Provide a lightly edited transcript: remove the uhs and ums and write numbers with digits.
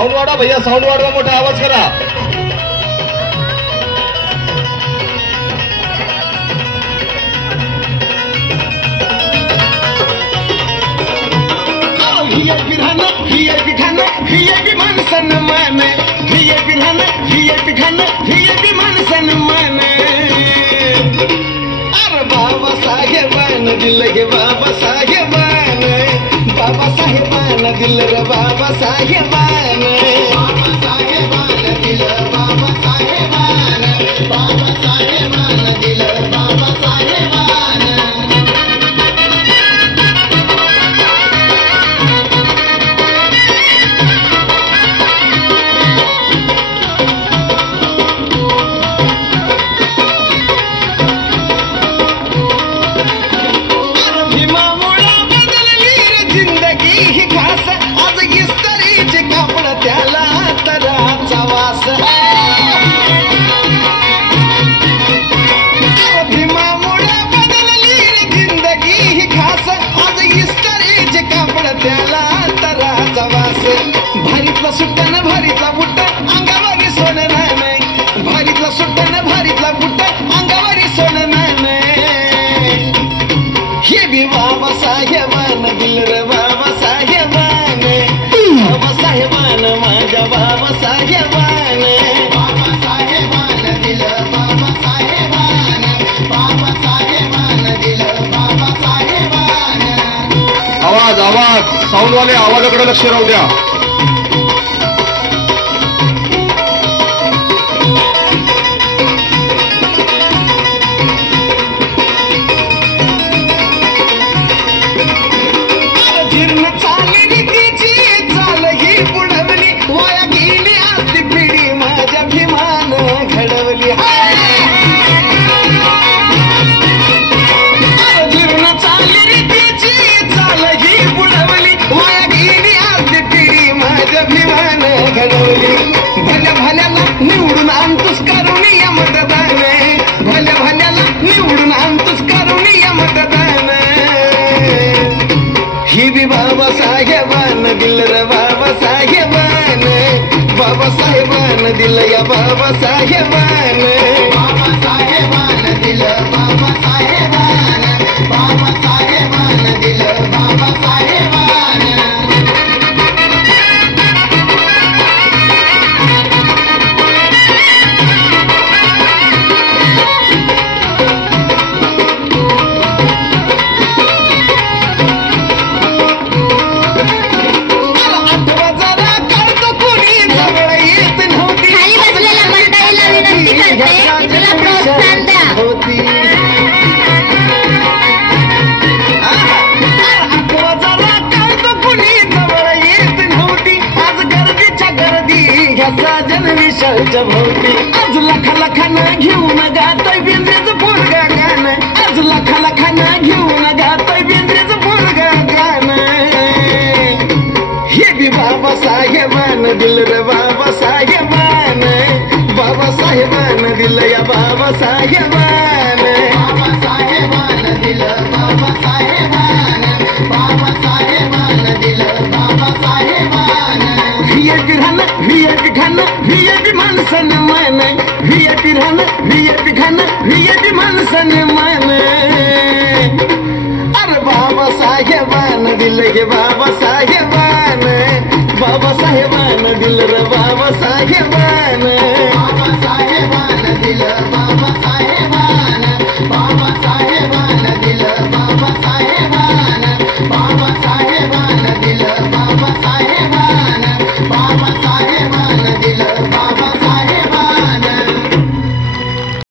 Sound वाढवा भैया, sound वाढवा, मोठा आवाज करा. ही माणसन मान, ही माणसन मान. अरे बाबासाहेबान दिलं गे बाबासाहेबान, बाबासाहेबान दिलं रे बाबासाहेबान. बाबासाहेबान दिलं बाबासाहेबान, बाबासाहेबान दिलं बाबासाहेबान. भारीतला सुट्टा न भारीतला बुट्टा अंगावरी सोनं नाही, भारीतला सुट्टा न भारीतला बुट्टा अंगावरी सोनं नाही. हे बी बाबासाहेबान दिलं रे बाबासाहेबान, बाबासाहेबान माझ्या बाबासाहेबान. बाबासाहेबान दिलं बाबासाहेबान, बाबासाहेबान दिलं बाबासाहेबान. आवाज आवाज, साऊंड वाले आवाजाकडे लक्ष राहू द्या. भल्या भल्याला निवडून आणतोस करुणीय मतदान, भल्या भल्याला निवडून आणतोस करुणीय मतदान. ही बी बाबासाहेबान दिलं रे बाबासाहेबान, बाबासाहेबान दिलं या बाबासाहेबान. बाबासाहेबान दिलं बाबासाहेबान, बाबासाहेबान दिलं बाबासाहेबान. विशालच्या भोवती आज लाखा लाखांना घेऊन गातोय बेंद्रेचं पोरगा गाण, आज लाखा लाखांना घेऊन गातोय बेंद्रेचं पोरगा गाण. हे बी बाबासाहेबान दिलं रे बाबासाहेबान, बाबासाहेबान दिलं या बाबासाहेबान. बाबासाहेबान दिलं बाबासाहेबान, बाबासाहेबान दिलं बाबासाहेबान. व्हीआयपी राहणं, व्हीआयपी खाणं, व्हीआयपी माणसानं मान, व्हीआयपी राहणं, व्हीआयपी खाणं, व्हीआयपी माणसानं मान. अरे बाबासाहेबान दिलं गे बाबासाहेब.